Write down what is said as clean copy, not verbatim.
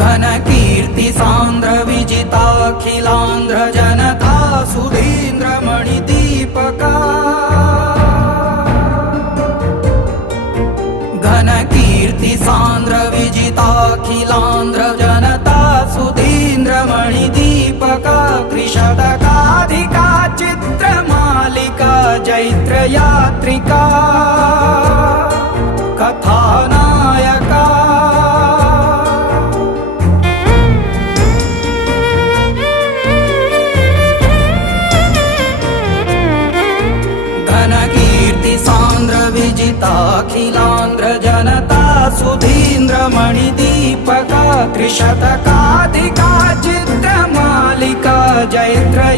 घनकीर्ति सांद्र विजिताखिलांध्र जनता सुधींद्र मणिदीपका घनकीर्ति सांद्र विजिताखिलांध्र जनता सुधींद्र मणिदीपका त्रिशतकाधिका चित्रमालिका जैत्र यात्रिका कथानायका घनकीर्ति सांद्र विजिताखिलांध्र जनता सुधींद्र मणिदीपका त्रिशतकाधिका चित्रमालिका जैत्र